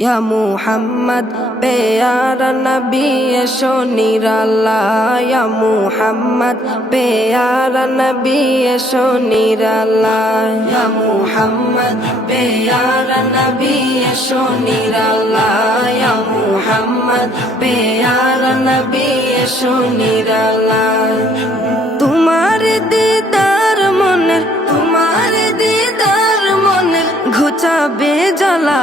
या मुहम्मद प्यारा नबी एशो निराला या मुहम्मद प्यारा नबी एशो निराला या मुहम्मद प्यारा नबी एशो निराला या मुहम्मद प्यारा नबी एशो निराला तुम्हारे दीदार मने घुचाबे জ্বালা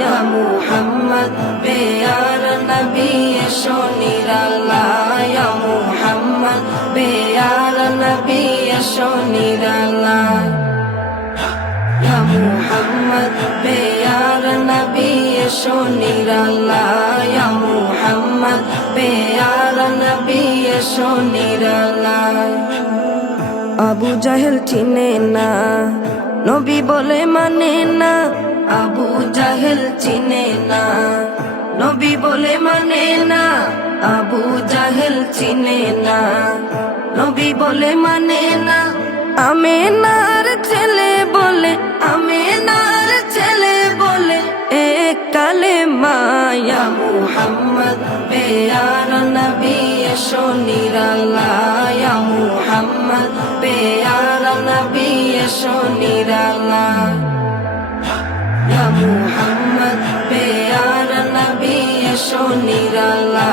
या मुहम्मद प्यारा नबी एशो निराला या मुहम्मद प्यारा नबी एशो निराला या मुहम्मद प्यारा नबी एशो निराला या मुहम्मद प्यारा नबी एशो निराला আবু জাহেল চিনে না নবী বলে মানে না আবু জাহেল চিনে না নবী বলে মানে না আবু জাহেল চিনে না নবী বলে মানে না আমেনার ছেলে বলে এক কালেমা ইয়া মুহাম্মদ প্যারা নবী এশো নিরালা ইয়া মুহাম্মদ প্যারা নবী এশো নিরালা ইয়া মুহাম্মদ প্যারা নবী এশো নিরালা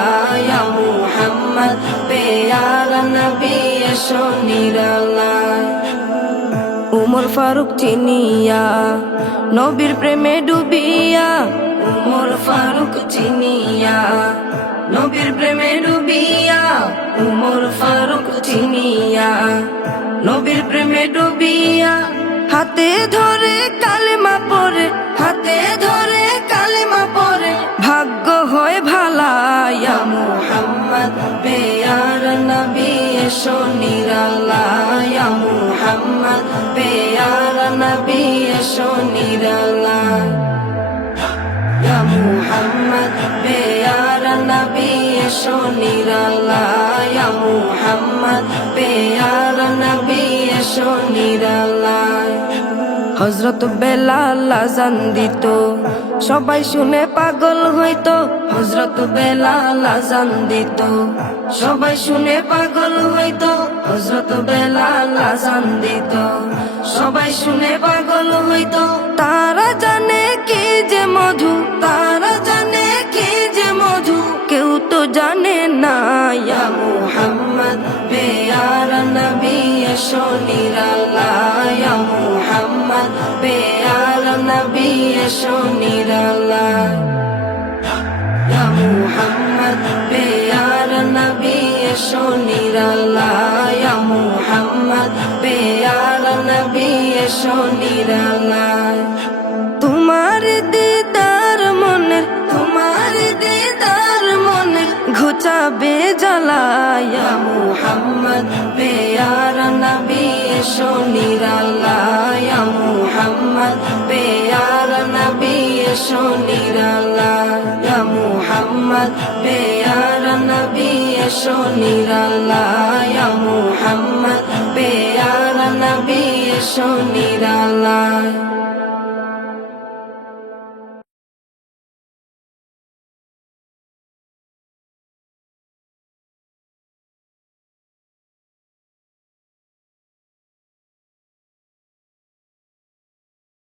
ইয়া মুহাম্মদ প্যারা নবী এশো নিরালা উমর ফারুক চিনিয়া নবীর প্রেমে ডুবিয়া উমর ফারুক চিনিয়া নবীর প্রেমে ডুবিয়া উমর ফারুক চিনিয়া নবীর প্রেমে ডুবিয়া হাতে ধরে কালেমা পড়ে ভাগ্য হয় ভালা ইয়া মুহাম্মদ প্যারা নবী এশো নিরালা ইয়া মুহাম্মদ প্যারা নবী এশো নিরালা ইয়া মুহাম্মদ প্যারা নবী এশো নিরালা ইয়া মুহাম্মদ প্যারা নবী এশো নিরালা হযরত বেলাল আযান দিত সবাই শুনে পাগল হইতো হযরত বেলাল আযান দিত সবাই শুনে পাগল হইতো হযরত বেলাল আযান দিত সবাই শুনে পাগল হইতো তারা জানে কি যে মধু কেউ তো জানে না ইয়া মুহাম্মদ প্যারা নবী এশো নিরালা ইয়া মুহাম্মদ প্যারা নবী এশো নিরালা ইয়া মুহাম্মদ প্যারা নবী এশো নিরালা ইয়া মুহাম্মদ প্যারা নবী এশো নিরালা তোমার দিদার মনে ঘুচাবে জ্বালা ইয়া মুহাম্মদ প্যারা নবী এশো নিরালা ইয়া মুহাম্মদ প্যারা নবী এশো নিরালা ইয়া মুহাম্মদ প্যারা নবী এশো নিরালা ইয়া মুহাম্মদ প্যারা নবী এশো নিরালা।